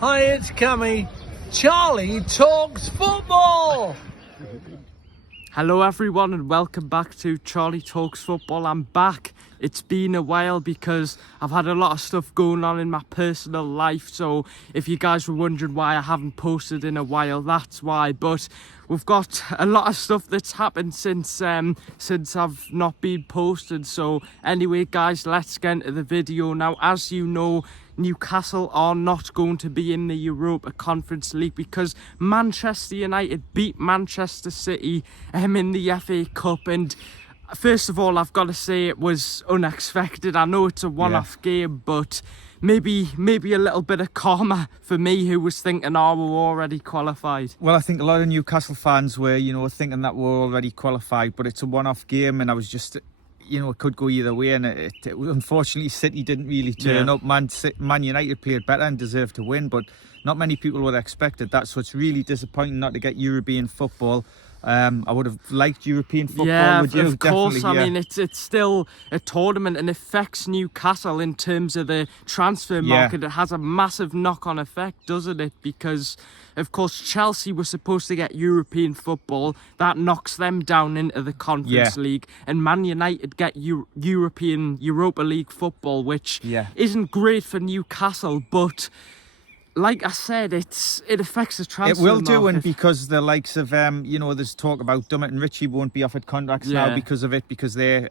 Hi, it's Cammy. Charlie talks football. Hello everyone and welcome back to Charlie Talks Football. I'm back. It's been a while because I've had a lot of stuff going on in my personal life, so if you guys were wondering why I haven't posted in a while, that's why. But we've got a lot of stuff that's happened since I've not been posted. So anyway guys, let's get into the video now. As you know, Newcastle are not going to be in the Europa Conference League because Manchester United beat Manchester City in the FA Cup. And first of all, I've got to say it was unexpected. I know it's a one-off game, but maybe a little bit of karma for me, who was thinking, oh, we're already qualified. Well, I think a lot of Newcastle fans were, thinking that we're already qualified, but it's a one-off game, and I was just, it could go either way, and it unfortunately City didn't really turn up. Man United played better and deserved to win, but not many people would have expected that, so it's really disappointing not to get European football. I would have liked European football. Yeah, would you? of course. Definitely, I mean, it's still a tournament and affects Newcastle in terms of the transfer market. It has a massive knock-on effect, doesn't it? Because, of course, Chelsea were supposed to get European football. That knocks them down into the Conference League. And Man United get Europa League football, which isn't great for Newcastle, but like I said, it affects the transfer market. It will do, and because the likes of, there's talk about Dummett and Ritchie won't be offered contracts now because of it, because they're,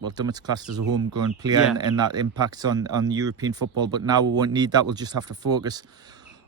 Dummett's classed as a homegrown player, and that impacts on European football. But now we won't need that. We'll just have to focus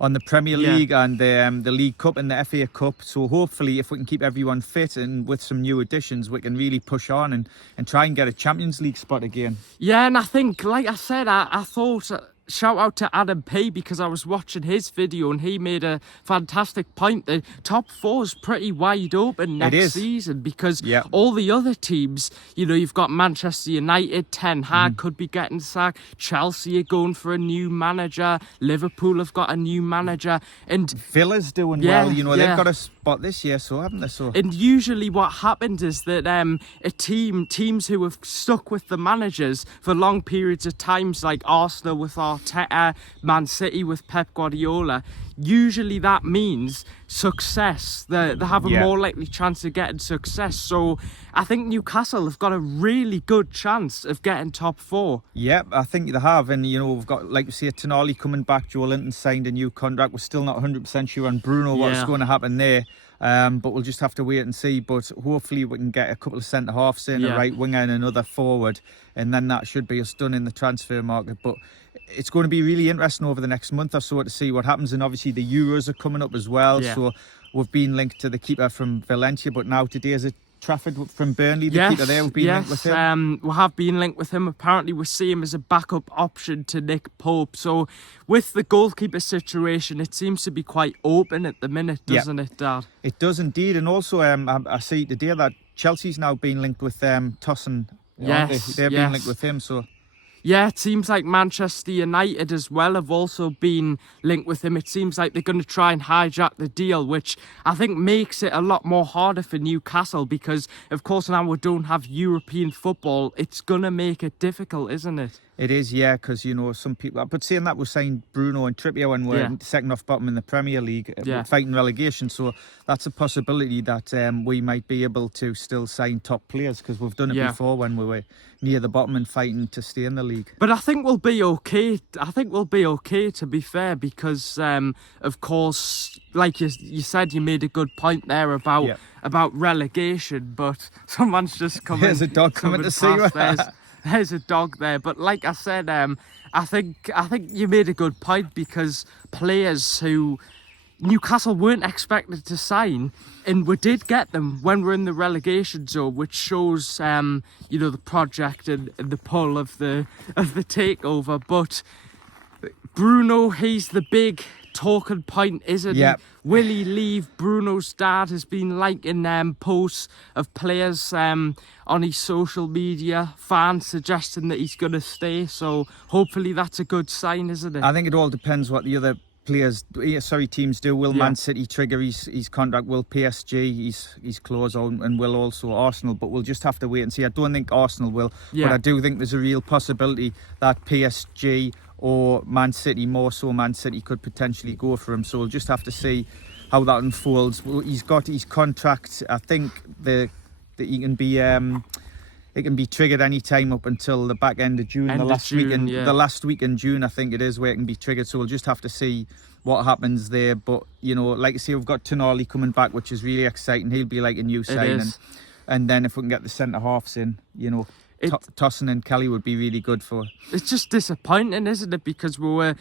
on the Premier League and the League Cup and the FA Cup. So hopefully, if we can keep everyone fit and with some new additions, we can really push on and try and get a Champions League spot again. Yeah, and I think, like I said, I thought... Shout out to Adam P, because I was watching his video and he made a fantastic point. The top four is pretty wide open next season because all the other teams, you've got Manchester United, Ten Hag could be getting sacked, Chelsea are going for a new manager, Liverpool have got a new manager, and Villa's doing well. They've got a spot this year, so haven't they? So, and usually what happens is that teams who have stuck with the managers for long periods of times, like Arsenal with Arteta, Man City with Pep Guardiola, usually that means success. They have a more likely chance of getting success. So I think Newcastle have got a really good chance of getting top four. Yeah, I think they have. And, we've got, like we say, Tonali coming back. Joe Linton signed a new contract. We're still not 100% sure on Bruno what's going to happen there. But we'll just have to wait and see. But hopefully we can get a couple of centre-halves in, a right winger and another forward. And then that should be us done in the transfer market. But it's going to be really interesting over the next month or so to see what happens. And obviously the Euros are coming up as well. So we've been linked to the keeper from Valencia. But now today is it Trafford from Burnley, the keeper there. We've been linked with him. We have been linked with him. Apparently we see him as a backup option to Nick Pope. So with the goalkeeper situation, it seems to be quite open at the minute, doesn't it, Dad? It does indeed. And also I see today that Chelsea's now been linked with Tosin. They've been linked with him, so... Yeah, it seems like Manchester United as well have also been linked with him. It seems like they're going to try and hijack the deal, which I think makes it a lot more harder for Newcastle because, of course, now we don't have European football. It's going to make it difficult, isn't it? It is, yeah, because, some people... But saying that, we're saying Bruno and Trippier when we're second off bottom in the Premier League, fighting relegation. So that's a possibility that we might be able to still sign top players because we've done it before when we were near the bottom and fighting to stay in the league. But I think we'll be okay. I think we'll be okay, to be fair, because, of course, like you said, you made a good point there about relegation, but someone's just coming... There's a dog coming to see you. There's a dog there, but like I said, I think you made a good point because players who Newcastle weren't expected to sign, and we did get them when we're in the relegation zone, which shows the project and the pull of the takeover. But Bruno, he's the big talking point, isn't he? Will he leave? Bruno's dad has been liking posts of players on his social media, fans suggesting that he's going to stay. So hopefully that's a good sign, isn't it? I think it all depends what the other teams do. Will Man City trigger his contract? Will PSG his clause on, and will also Arsenal? But we'll just have to wait and see. I don't think Arsenal will, but I do think there's a real possibility that PSG or Man City. More so, Man City could potentially go for him. So we'll just have to see how that unfolds. Well, he's got his contract. I think that he can be. It can be triggered any time up until the back end of June, the last week in June, I think it is, where it can be triggered. So we'll just have to see what happens there. But, you know, like I say, we've got Tonali coming back, which is really exciting. He'll be like a new signing. And then if we can get the centre-halves in, you know, Tosin and Kelly would be really good for. It's just disappointing, isn't it? Because we were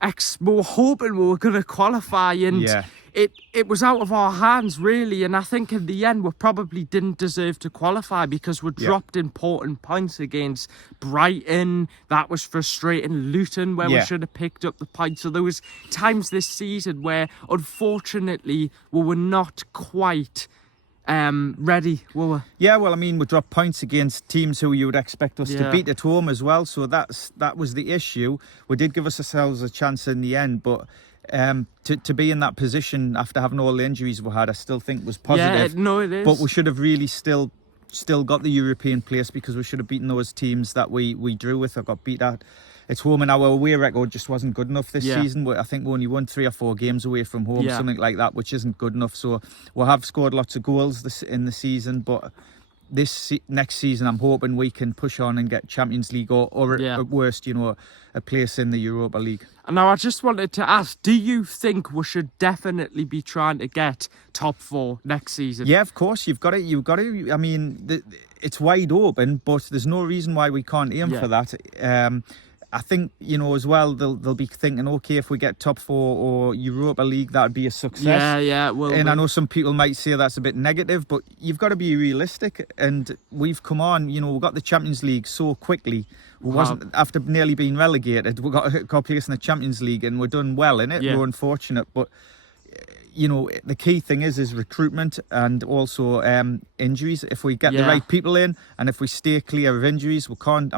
hoping we were going to qualify, and it was out of our hands, really. And I think in the end we probably didn't deserve to qualify because we dropped important points against Brighton. That was frustrating. Luton, where we should have picked up the points. So there was times this season where unfortunately we were not quite ready, were we? Yeah, well, I mean, we dropped points against teams who you would expect us to beat at home as well. So that was the issue. We did give ourselves a chance in the end, but to be in that position after having all the injuries we had, I still think was positive. Yeah, no, it is. But we should have really still got the European place, because we should have beaten those teams that we drew with or got beat at. It's home, and our away record just wasn't good enough this season. I think we only won 3 or 4 games away from home, something like that, which isn't good enough. So we have scored lots of goals in the season, but next season I'm hoping we can push on and get Champions League or at worst, you know, a place in the Europa League. And now I just wanted to ask, do you think we should definitely be trying to get top 4 next season? Yeah, of course, you've got to. I mean, it's wide open, but there's no reason why we can't aim for that. I think, you know, as well, they'll be thinking, okay, if we get top 4 or Europa League, that'd be a success. Yeah, well, and I know some people might say that's a bit negative, but you've got to be realistic. And we've come on, you know, we got the Champions League so quickly. We wasn't, after nearly being relegated, we got a place in the Champions League, and we're done well in it. We're unfortunate, but you know, the key thing is recruitment and also injuries. If we get the right people in, and if we stay clear of injuries,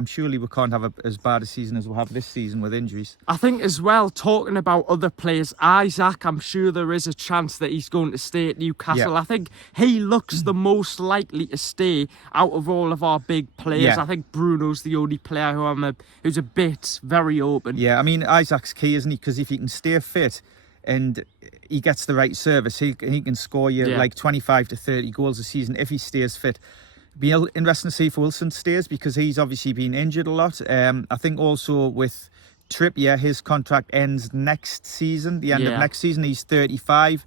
surely we can't have as bad a season as we have this season with injuries. I think as well, talking about other players, Isaac, I'm sure there is a chance that he's going to stay at Newcastle. I think he looks the most likely to stay out of all of our big players. I think Bruno's the only player who's a bit very open. Yeah, I mean, Isaac's key, isn't he? Because if he can stay fit and he gets the right service, he can score you like 25 to 30 goals a season if he stays fit. Be interesting to see if Wilson stays, because he's obviously been injured a lot. I think also with Trippier, his contract ends next season, the end of next season. He's 35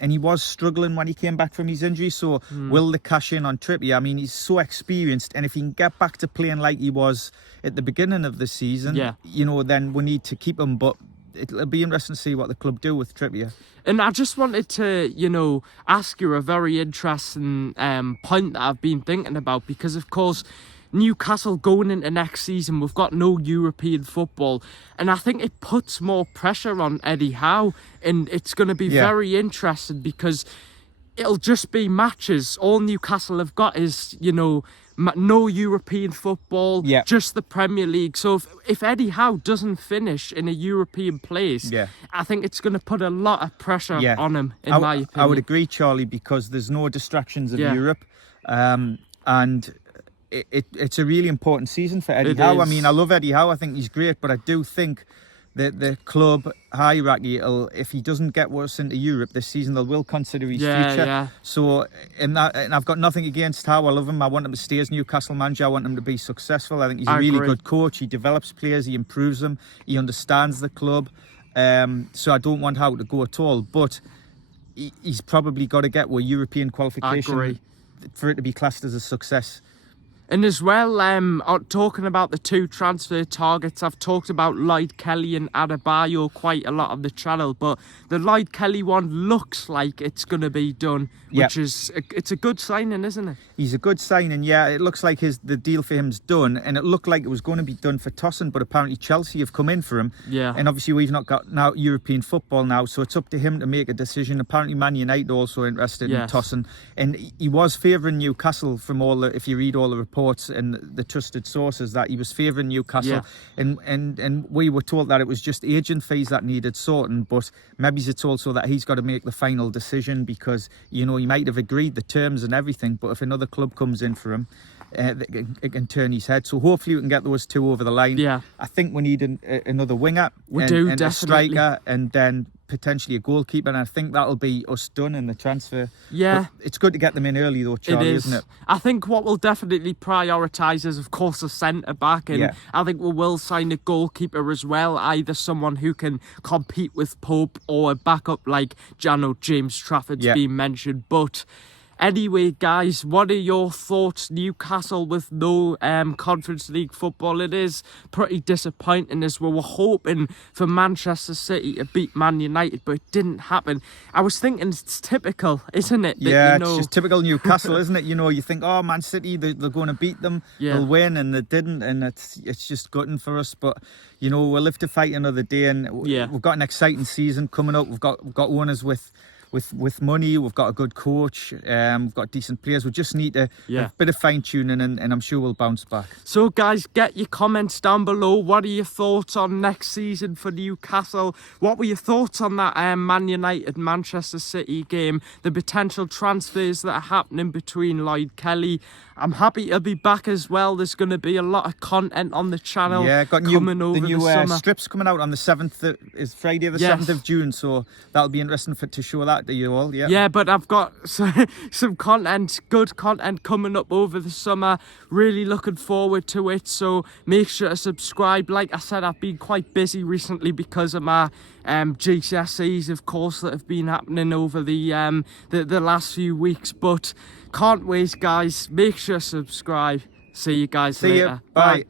and he was struggling when he came back from his injury. So will they cash in on Trippier? I mean, he's so experienced, and if he can get back to playing like he was at the beginning of the season, you know, then we need to keep him. But it'll be interesting to see what the club do with Trippier. And I just wanted to, you know, ask you a very interesting point that I've been thinking about, because, of course, Newcastle going into next season, we've got no European football, and I think it puts more pressure on Eddie Howe, and it's going to be very interesting, because it'll just be matches. All Newcastle have got is, you know, no European football, just the Premier League. So if Eddie Howe doesn't finish in a European place, I think it's going to put a lot of pressure on him, in my opinion. I would agree, Charlie, because there's no distractions of Europe, and it's a really important season for Eddie Howe. I mean, I love Eddie Howe. I think he's great, but I do think that the club hierarchy, if he doesn't get us into Europe this season, they will consider his future. So, and I've got nothing against Howe. I love him. I want him to stay as Newcastle manager. I want him to be successful. I think he's a really good coach. He develops players. He improves them. He understands the club. So I don't want Howe to go at all. But he's probably got to get a European qualification for it to be classed as a success. And as well, talking about the 2 transfer targets, I've talked about Lloyd Kelly and Adebayo quite a lot on the channel, but the Lloyd Kelly one looks like it's going to be done, which is it's a good signing, isn't it? He's a good signing, it looks like the deal for him's done, and it looked like it was going to be done for Tosin, but apparently Chelsea have come in for him. And obviously we've not got now European football now, so it's up to him to make a decision. Apparently Man United also interested in Tosin, and he was favouring Newcastle from if you read all the reports and the trusted sources, that he was favouring Newcastle, and we were told that it was just agent fees that needed sorting, but maybe it's also that he's got to make the final decision, because, you know, he might have agreed the terms and everything, but if another club comes in for him, it can turn his head. So hopefully we can get those two over the line. Yeah. I think we need another winger. We and, do, and definitely. a striker, and then potentially a goalkeeper, and I think that'll be us done in the transfer. Yeah. But it's good to get them in early though, Charlie, isn't it? I think what we'll definitely prioritise is, of course, a centre-back, and I think we will sign a goalkeeper as well, either someone who can compete with Pope or a backup like James Trafford's been mentioned. But anyway, guys, what are your thoughts? Newcastle with no Conference League football. It is pretty disappointing, as we were hoping for Manchester City to beat Man United, but it didn't happen. I was thinking it's typical, isn't it? That, it's just typical Newcastle, isn't it? You think, oh, Man City, they're going to beat them, they'll win, and they didn't, and it's just gutting for us. But we'll live to fight another day, and we've got an exciting season coming up. We've got owners with money, we've got a good coach, we've got decent players. We just need a bit of fine-tuning, and I'm sure we'll bounce back. So guys, get your comments down below. What are your thoughts on next season for Newcastle? What were your thoughts on that Man United Manchester City game, the potential transfers that are happening between Lloyd Kelly? I'm happy to be back as well. There's going to be a lot of content on the channel coming over the new summer. Strips coming out on the 7th, is Friday the 7th of June, so that'll be interesting to show that to you all. Yeah, but I've got some content, good content coming up over the summer. Really looking forward to it, so make sure to subscribe. Like I said, I've been quite busy recently because of my GCSEs, of course, that have been happening over the last few weeks, but can't wait, guys. Make sure to subscribe. See you guys later. Bye.